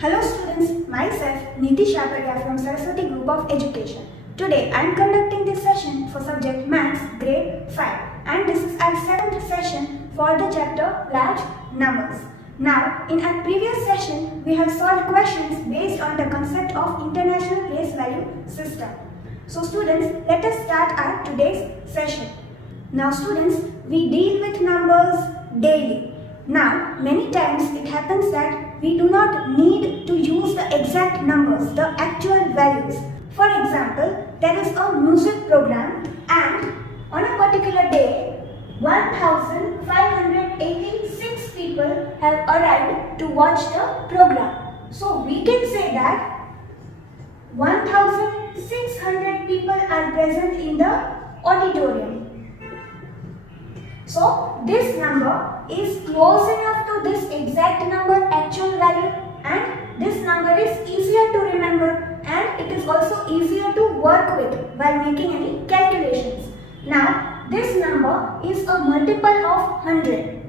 Hello students, myself Niti Shakarya from Saraswati Group of Education. Today I am conducting this session for subject Maths Grade 5 and this is our 7th session for the chapter Large Numbers. Now in our previous session we have solved questions based on the concept of International Place Value System. So students, let us start our today's session. Now students, we deal with numbers daily. Now many times it happens that we do not need to use the exact numbers, the actual values. For example, there is a music program and on a particular day, 1,586 people have arrived to watch the program. So we can say that 1,600 people are present in the auditorium. So this number is close enough to this exact number actual value, and this number is easier to remember and it is also easier to work with while making any calculations. Now this number is a multiple of 100.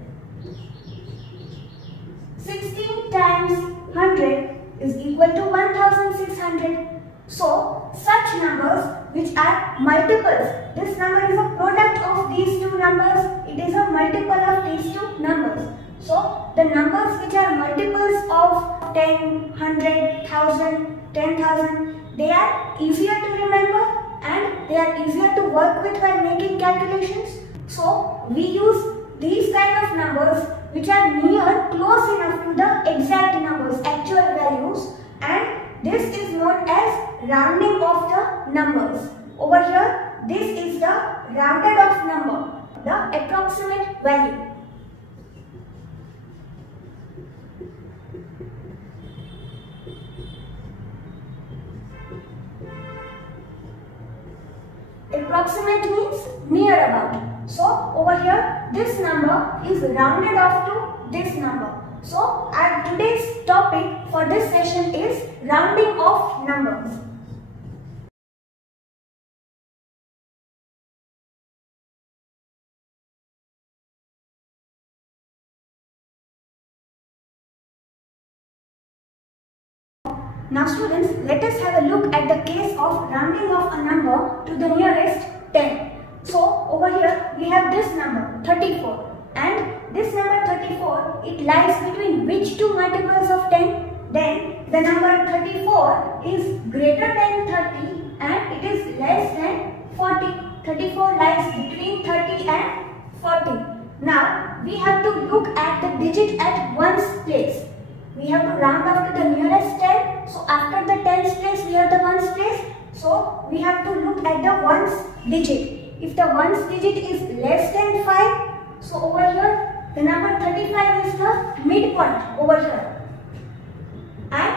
16 times 100 is equal to 1,600. So such numbers which are multiples, this number is a product of these two numbers, it is a multiple of these two numbers. So the numbers which are multiples of 10, 100, 1000, 10,000, they are easier to remember and they are easier to work with while making calculations. So we use these kind of numbers which are near close enough to the exact numbers, actual values, and this is known as rounding of the numbers. Over here, this is the rounded off number, the approximate value. Approximate means near about. So over here, this number is rounded off to this number. So our today's topic for this session is rounding off numbers. Now students, let us have a look at the case of rounding off a number to the nearest 10. So over here we have this number 34 and this number 34, it lies between which two multiples of 10? Then the number 34 is greater than 30 and it is less than 40. 34 lies between 30 and 40. Now we have to look at the digit at ones place. We have to round off to the nearest 10. So after the tens place we have the ones place. So we have to look at the ones digit. If the ones digit is less than 5, so over here the number 35 is the midpoint over here. And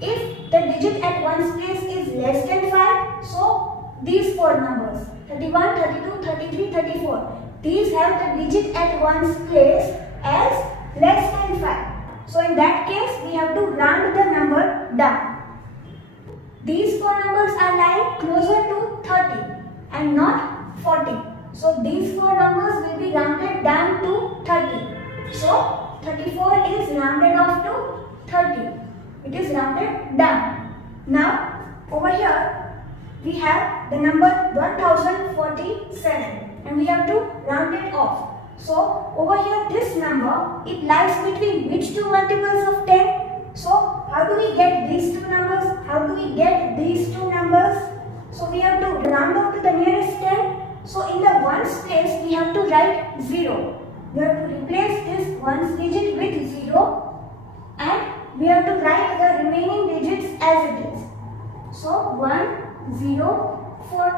if the digit at ones place is less than 5, so these four numbers 31, 32, 33, 34, these have the digit at ones place as less than 5. So in that case we have to round the number down. These four numbers are lying closer to 30 and not 40. So these four numbers will be rounded down to 30. So 34 is rounded off to 30. It is rounded down. Now over here we have the number 1047 and we have to round it off. So over here this number, it lies between which two multiples of 10? So how do we get these two numbers? How do we get these two numbers? So we have to round off to the nearest 10. So in the ones place we have to write 0. We have to replace this ones digit with 0 and we have to write the remaining digits as it is. So 1, 0, 4.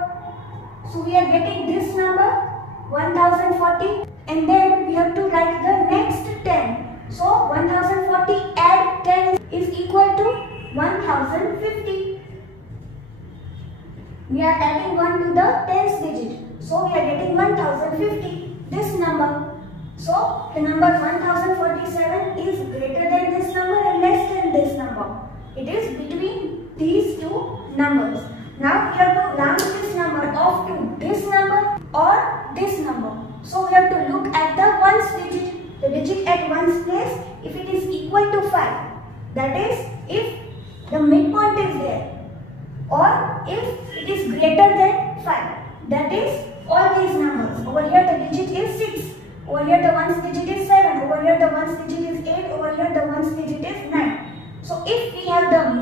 So we are getting this number 1040 and then we have to write the next 10. So 1040 add 10 is equal to 1050. We are adding 1 to the tens digit. So we are getting 1050, this number. So the number 1047 is greater than this number and less than this number. It is between these two numbers. Now we have to round this number off to this number or this number. So we have to look at the ones digit. The digit at ones place, if it is equal to 5, that is if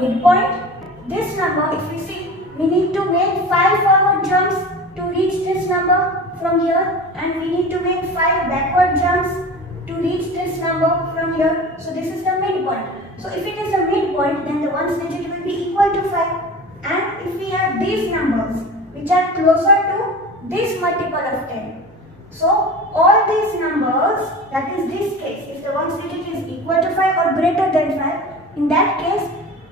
midpoint. This number, if we see, we need to make 5 forward jumps to reach this number from here, and we need to make 5 backward jumps to reach this number from here. So this is the midpoint. So if it is a midpoint, then the ones digit will be equal to 5. And if we have these numbers which are closer to this multiple of 10. So all these numbers, that is this case, if the ones digit is equal to 5 or greater than 5, in that case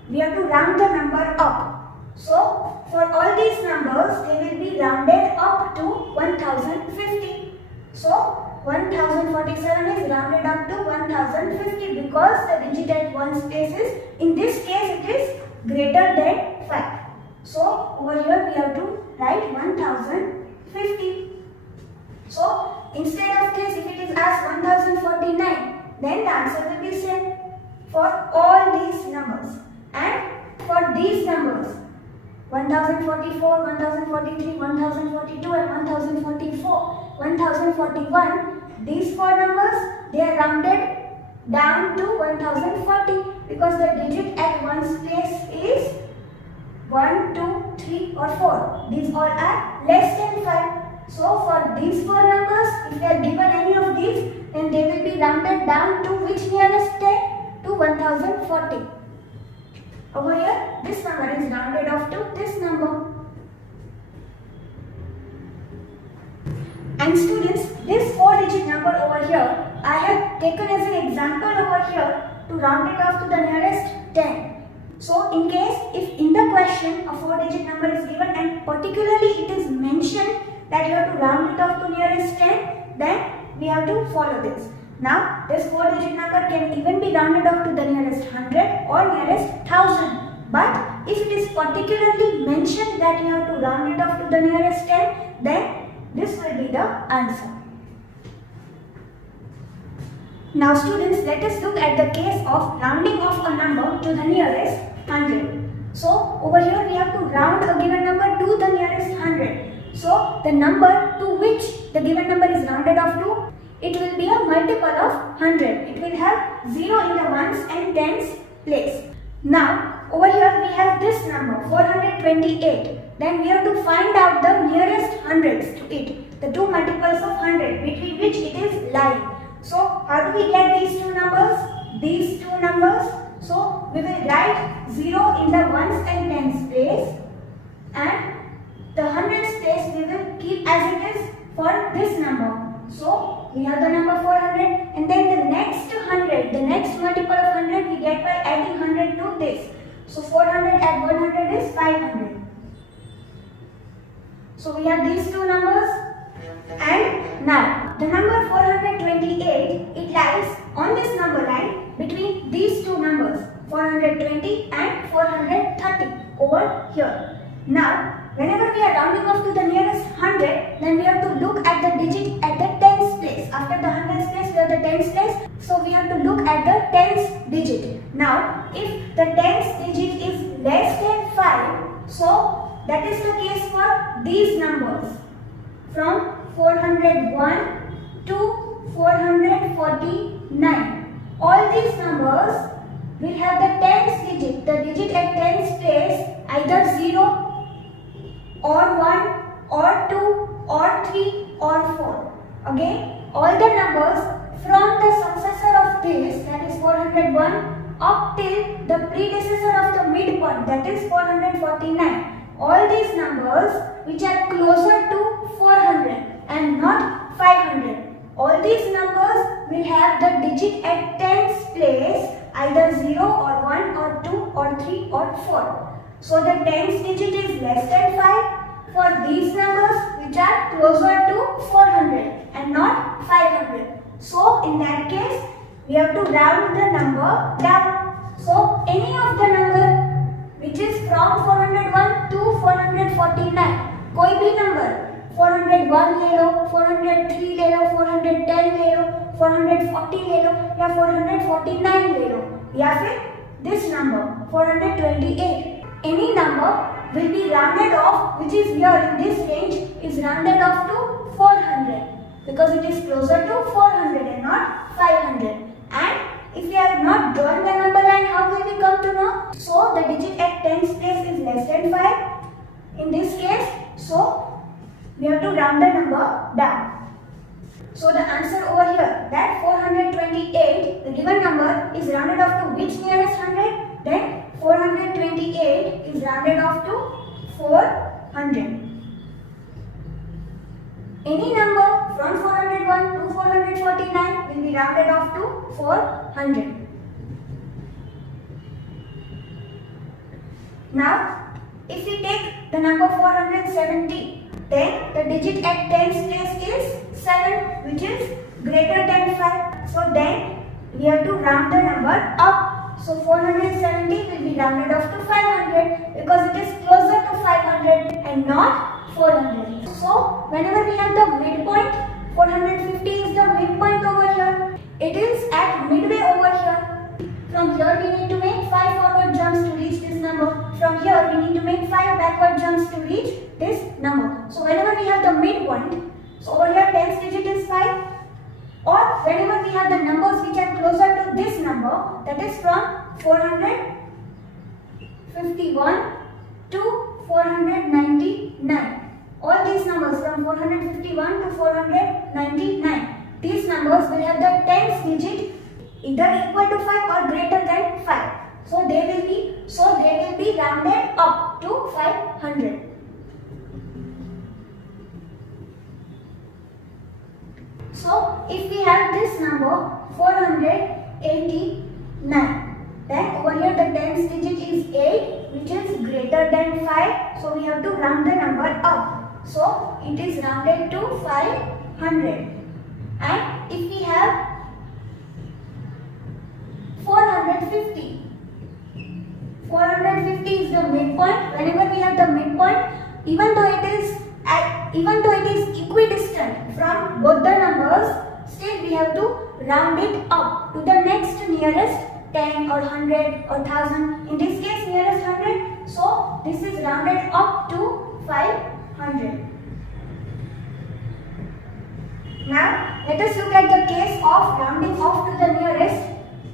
we have to round the number up. So for all these numbers, they will be rounded up to 1050. So 1047 is rounded up to 1050 because the digit at ones place is, in this case it is greater than 5. So over here we have to write 1050. So instead of this, if it is asked 1049, then the answer will be same for all these numbers. And for these numbers, 1044, 1043, 1042 and 1044, 1041, these 4 numbers, they are rounded down to 1040 because the digit at one's place is 1, 2, 3 or 4. These all are less than 5. So for these 4 numbers, if they are given any of these, then they will be rounded down to which nearest 10? To 1040. Over here, this number is rounded off to this number. And students, this 4-digit number over here, I have taken as an example over here to round it off to the nearest 10. So in case if in the question a 4-digit number is given and particularly it is mentioned that you have to round it off to nearest 10, then we have to follow this. Now this 4-digit number can even be rounded off to the nearest 100 or nearest 1000. But if it is particularly mentioned that you have to round it off to the nearest 10, then this will be the answer. Now students, let us look at the case of rounding off a number to the nearest 100. So over here we have to round a given number to the nearest 100. So the number to which the given number is rounded off to, it will be a multiple of 100. It will have 0 in the ones and tens place. Now over here we have this number 428. Then we have to find out the nearest hundreds to it, the two multiples of 100 between which it is lying. So how do we get these two numbers? These two numbers. So we will write 0 in the ones and tens place, and the hundreds place we will keep as it is for this number. So we have the number 400, and then the next 100, the next multiple of 100 we get by adding 100 to this. So 400 add 100 is 500. So we have these two numbers, and now the number 428, it lies on this number line between these two numbers 420 and 430 over here. Now whenever we are rounding off to the nearest 100, then we have to look at the digit at the tens place. After the hundreds place, we have the tens place. So we have to look at the tens digit. Now if the tens digit is less than 5, so that is the case for these numbers from 401 to 449. All these numbers will have the tens digit, the digit at tens place, either 0 or 1 or 2 or 3 or 4. Again, all the numbers from the successor of this, that is 401, up till the predecessor of the midpoint, that is 449. All these numbers which are closer to 400 and not 500. All these numbers will have the digit at tens place, either 0 or 1 or 2 or 3 or 4. So the tens digit is less than 5 for these numbers which are closer to 400 and not 500. So in that case, we have to round the number down. So any of the number which is from 401 to 449, कोई भी number 401 ले लो, 403 ले लो, 410 ले लो, 440 ले लो या 449 ले लो, या फिर this number 428. Any number will be rounded off, which is here in this range, is rounded off to 400 because it is closer to 400 and not 500. And if we have not drawn the number line, how will we come to know? So the digit in this case, so we have to round the number down. So the answer over here, that 428, the given number is rounded off to which nearest 100? Then 428 is rounded off to 400. Any number from 401 to 449 will be rounded off to 400. Now, if we take the number 470, then the digit at tens place is 7, which is greater than 5. So then we have to round the number up. So 470 will be rounded off to 500 because it is closer to 500 and not 400. So whenever we have the midpoint, 450 is the midpoint over here. It is at midway over here. From here we need to make 5 forward jumps to reach this number. From here we need to make 5 backward jumps to reach this number. So whenever we have the midpoint, so over here tens digit is 5. Or whenever we have the numbers which are closer to this number, that is from 451 to 499. All these numbers from 451 to 499. These numbers will have the tens digit either equal to 5 or greater than 5. So they will be rounded up to 500. So if we have this number 489, then over here the tens digit is 8, which is greater than 5. So we have to round the number up. So it is rounded to 500. And if we have 450, 450 is the midpoint. Whenever we have the midpoint, even though it is equidistant from both the numbers, still we have to round it up to the next nearest 10 or 100 or 1000. In this case, nearest 100. So this is rounded up to 500. Now let us look at the case of rounding off to the nearest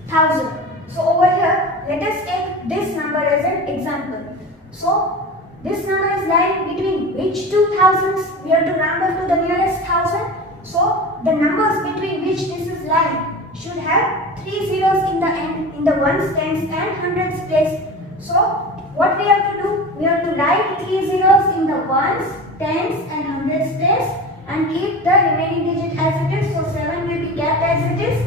1000. So over here, let us take this number as an example. So this number is lying between which two thousands? We have to round off to the nearest 1000. So the numbers between which this is lying should have 3 zeros in the end, in the ones, tens and hundreds place. So what we have to do? We have to write 3 zeros in the ones, tens and hundreds place and keep the remaining digit as it is. So 7 will be kept as it is.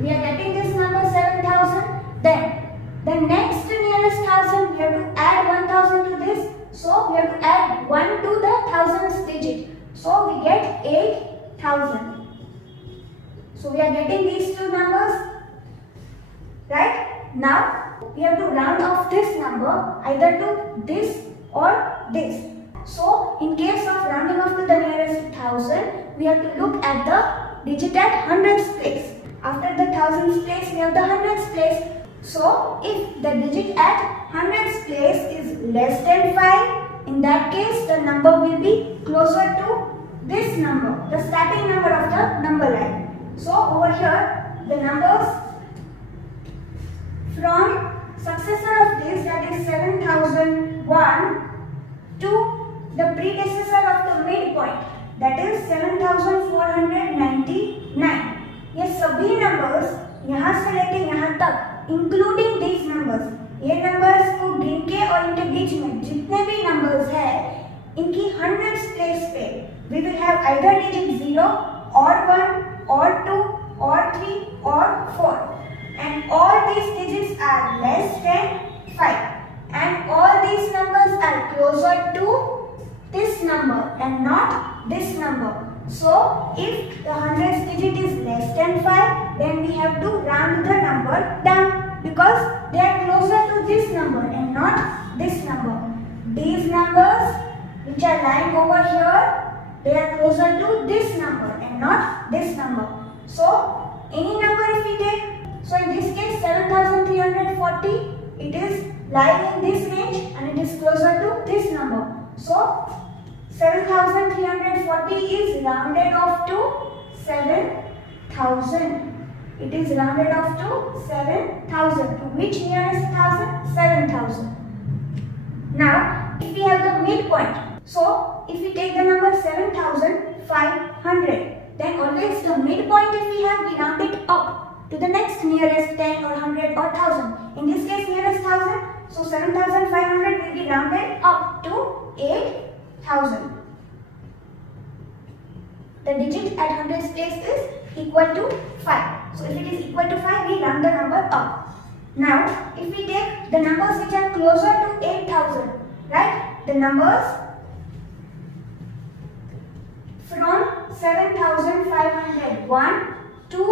We are getting this number 7000. Then the next nearest 1000, we have to add 1000 to this. So we have to add 1 to the thousands digit. So we get 8000. So we are getting these two numbers. Right? Now we have to round off this number either to this or this. So in case of rounding off to the nearest 1000, we have to look at the digit at hundreds place. After the thousands place, we have the hundreds place. So if the digit at hundreds place is less than 5, in that case the number will be closer to this number, the starting number of the number line. So over here the numbers from successor of this, that is 7001, to the predecessor of the midpoint, that is 7499. ये सभी numbers यहाँ से लेके यहाँ तक including these numbers, ये numbers को गिन के और इनके बीच में जितने भी नंबर्स है इनकी हंड्रेड्स प्लेस पे we will have either digit 0 or 1 or 2 or 3 or 4 and all these digits are less than 5 and all these numbers are closer to this number and not this number. So if the hundreds digit is less than 5, then we have to round the number down because they are closer to this number and not this number. These numbers which are lying over here, they are closer to this number and not this number. So any number if we take, so in this case 7340, it is lying in this range and it is closer to this number. So 7340 is rounded off to 7000. It is rounded off to 7000. To which nearest 1000? 7000. Now, if we have the midpoint, so if we take the number 7500, then always the midpoint if we have, we round it up to the next nearest 10 or 100 or 1000. In this case nearest 1000, so 7500 will be rounded up to 8000. The digit at hundreds place is equal to 5. So if it is equal to 5, we round the number up. Now, if we take the numbers which are closer to 8000, right? The numbers from 7501 to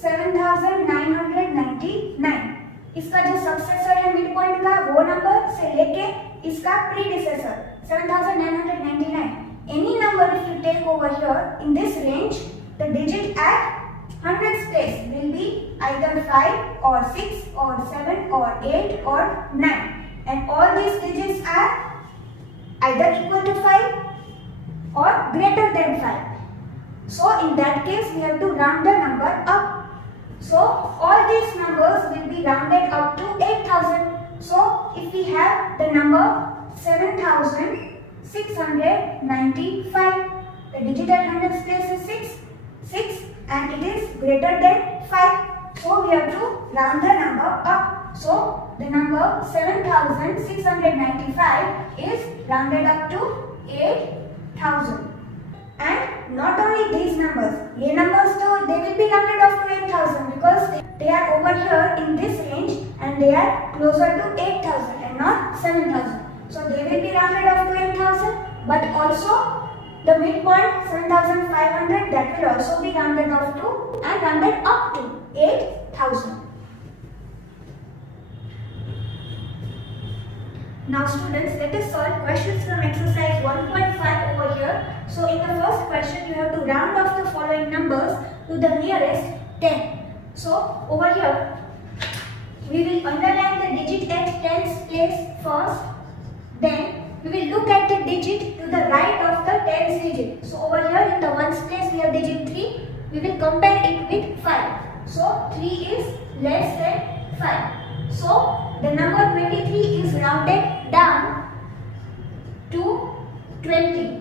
7999. इसका जो successor है midpoint का वो number से लेके इसका predecessor 7999. Any number if you take over here in this range, the digit at hundreds place will be either 5 or 6 or 7 or 8 or 9, and all these digits are either equal to 5 or greater than 5. So in that case we have to round the number up. So all these numbers will be rounded up to 8000. So if we have the number 7695, the digit at hundreds place is 6 and it is greater than 5. So we have to round the number up. So the number 7695 is rounded up to 8000. And not only these numbers, ये numbers तो they will be rounded off to 8000 because they are over here in this range and they are closer to 8000 and not 7000. So they will be rounded off to 8000, but also the midpoint 7500, that will also be rounded off to and rounded up to 8000. Now students, let us solve questions from exercise 1.5 over here. So in the first question you have to round off the following numbers to the nearest 10. So over here we will underline the digit at tens place first. Then we will look at the digit to the right of the tens digit. So over here in the ones place we have digit 3. We will compare it with 5. So 3 is less than 5. So the number 23 is rounded down to 20.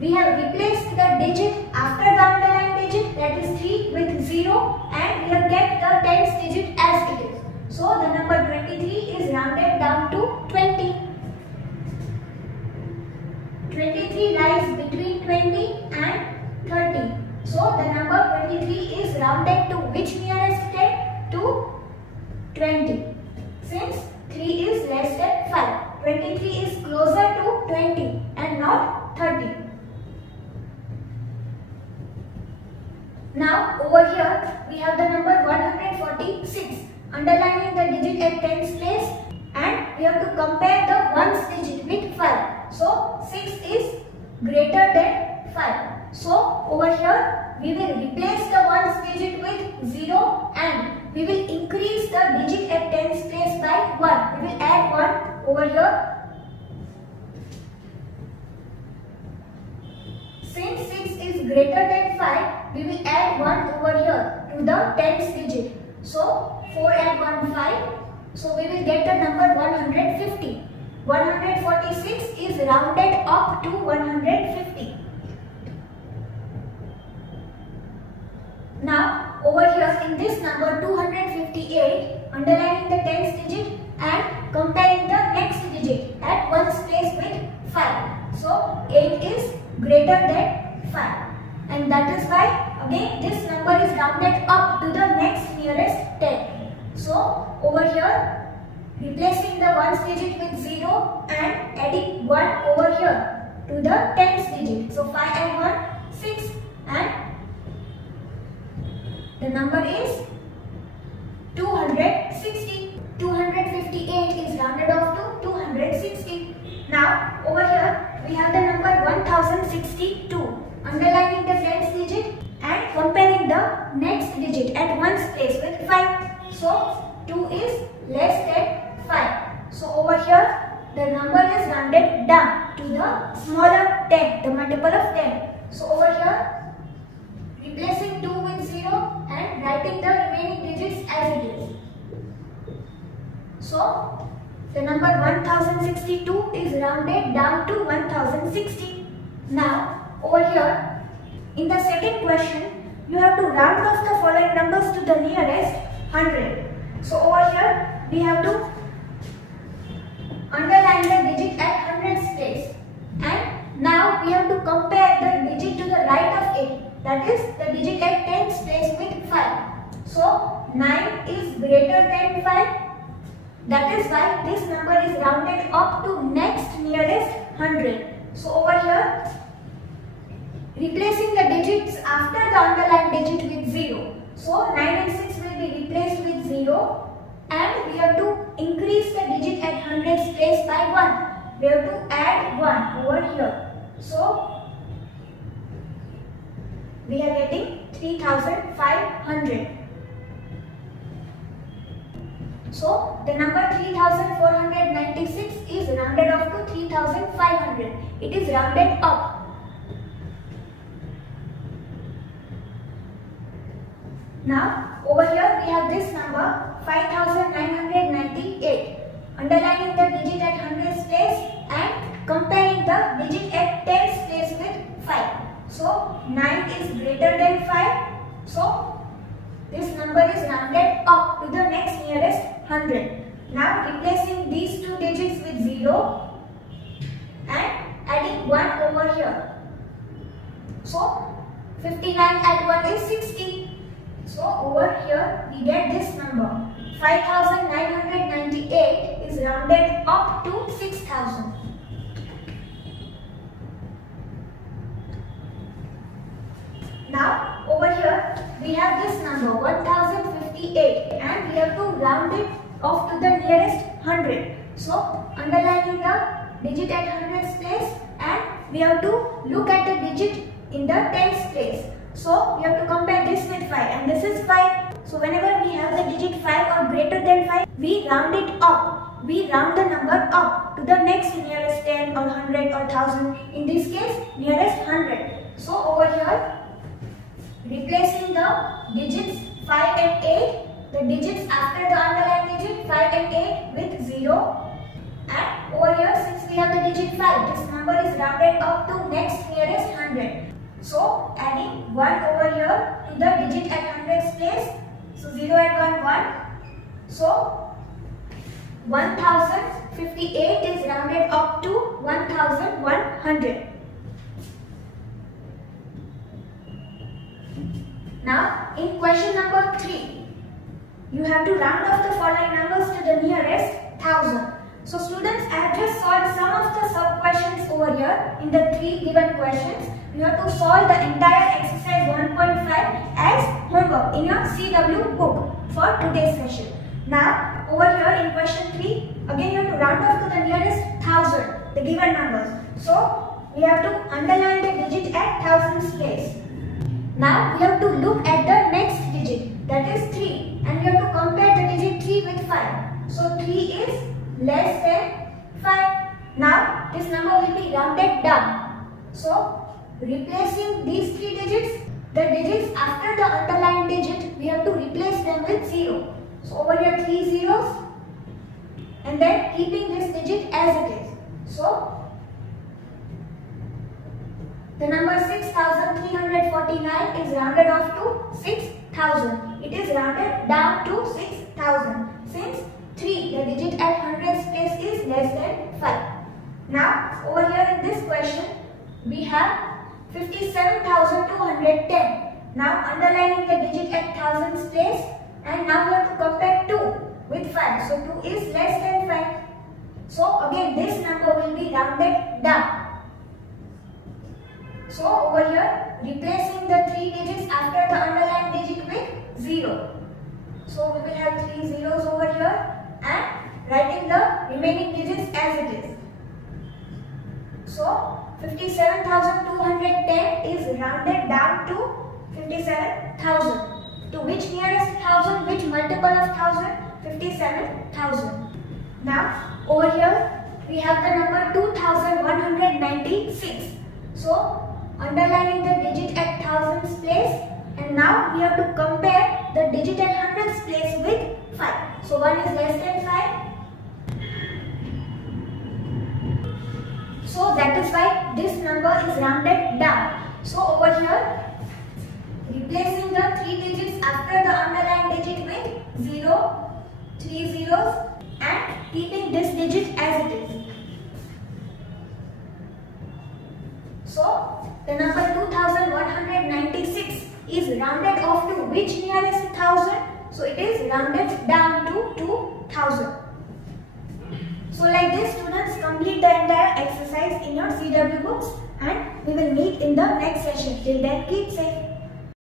We have replaced the digit after the underlined digit, that is 3, with 0, and we have kept the tens digit as it is. So the number 23 is rounded down to 20. 23 lies between 20 and 30. So the number 23 is rounded to which nearest 10? To 20. Since 3 is less than 5, 23 is closer to 20 and not 30. Now over here we have the number 146, underlining the digit at tens place, and we have to compare the ones digit with 5. So 6 is greater than 5. So over here we will replace the ones digit with 0 and we will increase the digit at tens place by 1. We will add 1 over here. Since 6 is greater than 5, we will add 1 over here to the tens digit. So 4 and 1, 5. So we will get the number 150. 146 is rounded up to 150. Now over here in this number 258, underlining the tens digit and comparing the next digit at ones place with 5. So 8 is greater than 5, and that is why again this number is rounded up to the next nearest 10. So over here replacing the ones digit with 0 and adding 1 over here to the tens digit. So 5 and 1, 6, and the number is 260. 258 is rounded off to 260. Now over here we have the number 1062, underlining the tens digit and comparing the next digit at ones place with 5. So 2 is less than 5. So over here the number is rounded down to the smaller 10, the multiple of 10. So over here replacing 2 with 0 and writing the remaining digits as it is. So the number 1062 is rounded down to 1060. Now, over here, in the second question, you have to round off the following numbers to the nearest 100. So, over here, we have to underline the digit at 100's place. And now, we have to compare the digit to the right of it. That is, the digit at 10's place with 5. So, 9 is greater than 5. That is why this number is rounded up to next nearest 100. So, over here, replacing the digits after the underlined digit with 0. So, 9 and 6 will be replaced with 0. And we have to increase the digit at 100's place by 1. We have to add 1 over here. So, we are getting 3500. So, the number 3496 is rounded off to 3500. It is rounded up. Now, over here we have this number 5998. Underlining the digit at 100's place and comparing the digit at 10's place with 5. So, 9 is greater than 5. So, this number is rounded up to the next nearest 100. Now, replacing these two digits with 0 and adding 1 over here. So, 59 at 1 is 60. So, over here we get this number. 5998 is rounded up to 6000. Now, over here we have this number 1058 and we have to round it off to the nearest 100. So, underlining the digit at 100's place and we have to look at the digit in the 10's place. So, we have to compare this with 5 and this is 5. So, whenever we have the digit 5 or greater than 5, we round it up. We round the number up to the next nearest 10 or 100 or 1000. In this case, nearest 100. So, over here, replacing the digits 5 and 8, the digits after the underlined digit 5 and 8 with 0. And over here, since we have the digit 5, this number is rounded up to next nearest 100. So, adding 1 over here to the digit at 100's place. So, 0 and 1, 1. So, 1058 is rounded up to 1100. Now, in question number 3, you have to round off the following numbers to the nearest 1000. So, students, I have just solved some of the sub-questions over here in the 3 given questions. You have to solve the entire exercise 1.5 as homework in your CW book for today's session. Now, over here in question 3, again you have to round off to the nearest 1000, the given numbers. So, we have to underline the digit at 1000's place. Now, we have to look at the next digit, that is 3, and we have to compare the digit 3 with 5. So, 3 is less than 5. Now, this number will be rounded down. So, replacing these 3 digits, the digits after the underlined digit, we have to replace them with 0. So, over here 3 zeros and then keeping this digit as it is. So, the number 6349 is rounded off to 6000. It is rounded down to 6000 since 3, the digit at 100's place, is less than 5. Now, over here in this question, we have 57,210. Now, underlining the digit at 1000's place, and now we have to compare 2 with 5. So, 2 is less than 5. So, again this number will be rounded down. So, over here, replacing the 3 digits after the underlined digit with 0. So, we will have 3 zeros over here and writing the remaining digits as it is. So, 57,210 is rounded down to 57,000. To which nearest 1000, which multiple of 1000? 57,000. Now, over here, we have the number 2196. So, underlining the digit at 1000's place, and now we have to compare the digit at 100's place with 5. So, 1 is less than 5 this number is rounded down. So over here, replacing the 3 digits after the underlined digit with 0, 3 zeros and keeping this digit as it is. So the number 2196 is rounded off to which nearest 1000? So it is rounded down to 2000. So like this, students, complete the entire exercise in your CW books, and we will meet in the next session. Till then, keep safe.